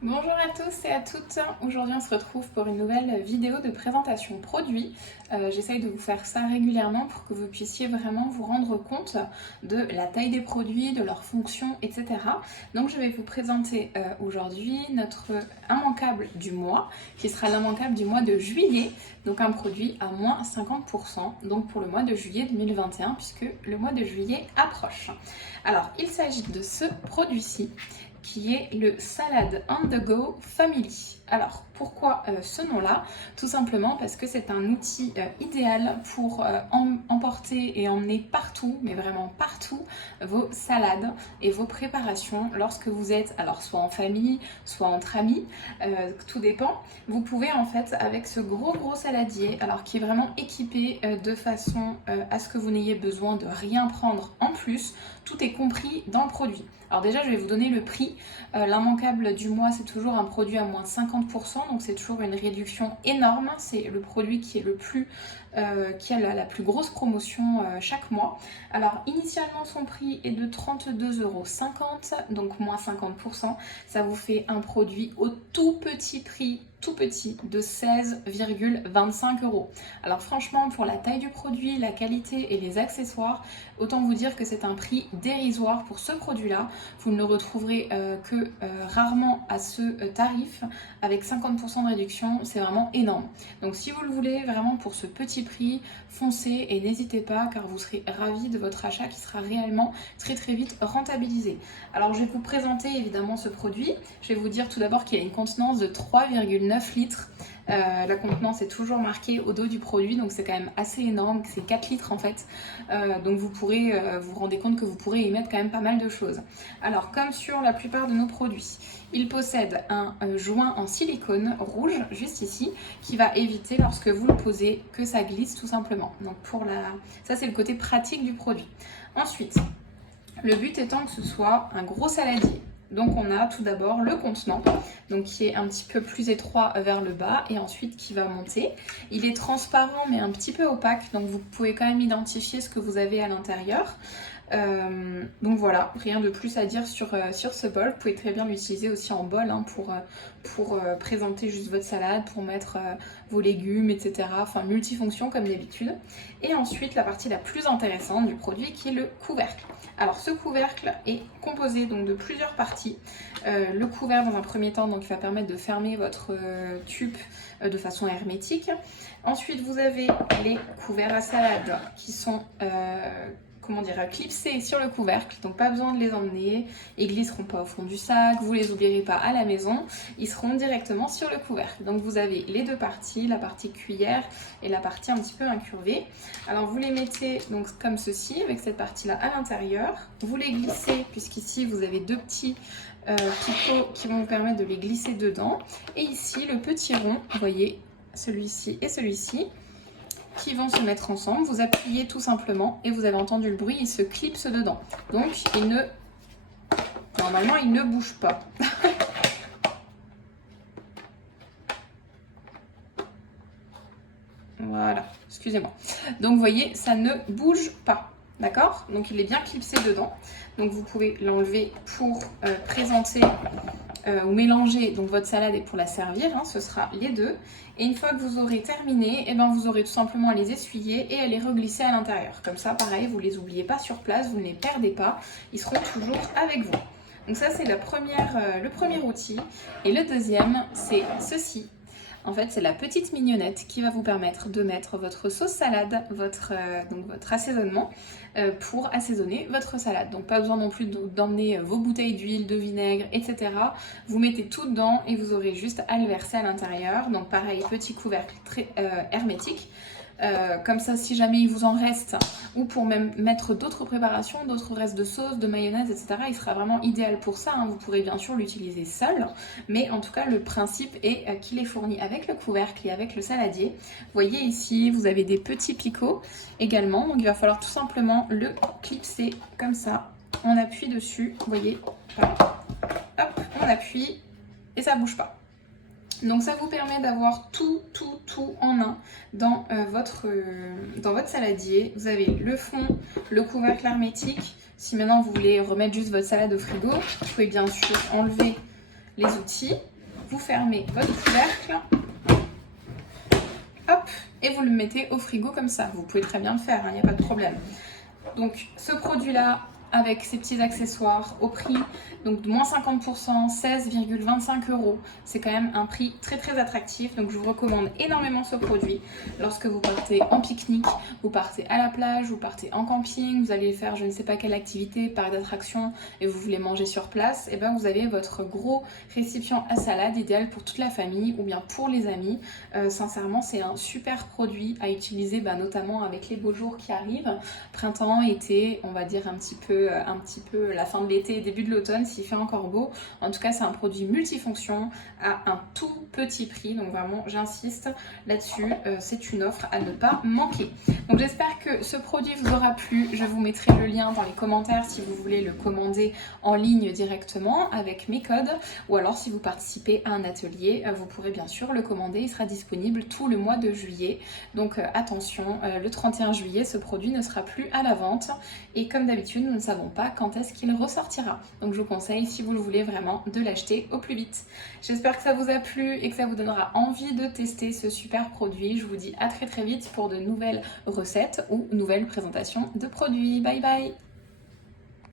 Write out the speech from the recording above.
Bonjour à tous et à toutes, aujourd'hui on se retrouve pour une nouvelle vidéo de présentation produit. J'essaye de vous faire ça régulièrement pour que vous puissiez vraiment vous rendre compte de la taille des produits, de leurs fonctions, etc. Donc je vais vous présenter aujourd'hui notre immanquable du mois, qui sera l'immanquable du mois de juillet, donc un produit à moins 50%, donc pour le mois de juillet 2021, puisque le mois de juillet approche. Alors il s'agit de ce produit-ci, qui est le Salad on the Go Family. Alors, pourquoi ce nom-là? Tout simplement parce que c'est un outil idéal pour emporter et emmener partout, mais vraiment partout, vos salades et vos préparations lorsque vous êtes, alors soit en famille, soit entre amis, tout dépend. Vous pouvez en fait, avec ce gros saladier, alors qui est vraiment équipé de façon à ce que vous n'ayez besoin de rien prendre en plus, tout est compris dans le produit. Alors déjà, je vais vous donner le prix. L'immanquable du mois, c'est toujours un produit à moins 50%, donc c'est toujours une réduction énorme. C'est le produit qui est le plus, qui a la plus grosse promotion chaque mois. Alors initialement, son prix est de 32,50 €, donc moins 50%. Ça vous fait un produit au tout petit prix, tout petit, de 16,25 €. Alors franchement, pour la taille du produit, la qualité et les accessoires, autant vous dire que c'est un prix dérisoire pour ce produit-là. Vous ne le retrouverez que rarement à ce tarif. Avec 50% de réduction, c'est vraiment énorme. Donc si vous le voulez vraiment pour ce petit prix, foncez et n'hésitez pas, car vous serez ravis de votre achat qui sera réellement très vite rentabilisé. Alors je vais vous présenter évidemment ce produit. Je vais vous dire tout d'abord qu'il y a une contenance de 3,9 litres. La contenance est toujours marquée au dos du produit, donc c'est quand même assez énorme, c'est 4 litres en fait. Donc vous pourrez vous rendez compte que vous pourrez y mettre quand même pas mal de choses. Alors comme sur la plupart de nos produits, il possède un joint en silicone rouge, juste ici, qui va éviter lorsque vous le posez que ça glisse tout simplement. Donc ça c'est le côté pratique du produit. Ensuite, le but étant que ce soit un gros saladier. Donc on a tout d'abord le contenant, donc qui est un petit peu plus étroit vers le bas et ensuite qui va monter. Il est transparent mais un petit peu opaque, donc vous pouvez quand même identifier ce que vous avez à l'intérieur. Donc voilà, rien de plus à dire sur ce bol. Vous pouvez très bien l'utiliser aussi en bol pour présenter juste votre salade, pour mettre vos légumes, etc. Enfin multifonction comme d'habitude. Et ensuite la partie la plus intéressante du produit qui est le couvercle. Alors ce couvercle est composé donc de plusieurs parties. Le couvercle dans un premier temps donc, qui va permettre de fermer votre tube de façon hermétique. Ensuite vous avez les couverts à salade qui sont clipsés sur le couvercle, donc pas besoin de les emmener, ils glisseront pas au fond du sac, vous les oublierez pas à la maison, ils seront directement sur le couvercle. Donc vous avez les deux parties, la partie cuillère et la partie un petit peu incurvée. Alors vous les mettez donc comme ceci, avec cette partie là à l'intérieur, vous les glissez, puisqu'ici vous avez deux petits picots qui vont vous permettre de les glisser dedans, et ici le petit rond, vous voyez, celui-ci et celui-ci, qui vont se mettre ensemble. Vous appuyez tout simplement et vous avez entendu le bruit, il se clipse dedans. Donc normalement il ne bouge pas. Voilà, excusez-moi. Donc vous voyez, ça ne bouge pas. D'accord? Donc il est bien clipsé dedans. Donc vous pouvez l'enlever pour présenter ou mélanger donc votre salade et pour la servir, hein, ce sera les deux. Et une fois que vous aurez terminé, et ben vous aurez tout simplement à les essuyer et à les reglisser à l'intérieur. Comme ça, pareil, vous ne les oubliez pas sur place, vous ne les perdez pas, ils seront toujours avec vous. Donc ça, c'est le premier outil. Et le deuxième, c'est ceci. En fait, c'est la petite mignonnette qui va vous permettre de mettre votre sauce salade, votre assaisonnement pour assaisonner votre salade. Donc pas besoin non plus d'emmener vos bouteilles d'huile, de vinaigre, etc. Vous mettez tout dedans et vous aurez juste à le verser à l'intérieur. Donc pareil, petit couvercle très hermétique. Comme ça, si jamais il vous en reste, ou pour même mettre d'autres préparations, d'autres restes de sauce, de mayonnaise, etc., il sera vraiment idéal pour ça, hein. Vous pourrez bien sûr l'utiliser seul, mais en tout cas le principe est qu'il est fourni avec le couvercle et avec le saladier. Vous voyez ici, vous avez des petits picots également, donc il va falloir tout simplement le clipser comme ça. On appuie dessus, vous voyez, voilà. Hop, on appuie et ça bouge pas. Donc ça vous permet d'avoir tout en un dans votre saladier. Vous avez le fond, le couvercle hermétique. Si maintenant vous voulez remettre juste votre salade au frigo, vous pouvez bien sûr enlever les outils, vous fermez votre couvercle, hop, et vous le mettez au frigo comme ça. Vous pouvez très bien le faire, il n'y a pas de problème. Donc ce produit-là, avec ces petits accessoires au prix donc de moins 50%, 16,25 €. C'est quand même un prix très très attractif, donc je vous recommande énormément ce produit. Lorsque vous partez en pique-nique, vous partez à la plage, vous partez en camping, vous allez faire je ne sais pas quelle activité, parc d'attraction et vous voulez manger sur place, et bien vous avez votre gros récipient à salade idéal pour toute la famille ou bien pour les amis. Sincèrement, c'est un super produit à utiliser notamment avec les beaux jours qui arrivent, printemps, été, on va dire un petit peu la fin de l'été et début de l'automne s'il fait encore beau. En tout cas, c'est un produit multifonction à un tout petit prix, donc vraiment j'insiste là-dessus, c'est une offre à ne pas manquer. Donc j'espère que ce produit vous aura plu. Je vous mettrai le lien dans les commentaires si vous voulez le commander en ligne directement avec mes codes, ou alors si vous participez à un atelier, vous pourrez bien sûr le commander. Il sera disponible tout le mois de juillet, donc attention, le 31 juillet ce produit ne sera plus à la vente et comme d'habitude nous ne savons pas quand est-ce qu'il ressortira, donc je vous conseille, si vous le voulez vraiment, de l'acheter au plus vite. J'espère que ça vous a plu et que ça vous donnera envie de tester ce super produit. Je vous dis à très très vite pour de nouvelles recettes ou nouvelles présentations de produits. Bye bye.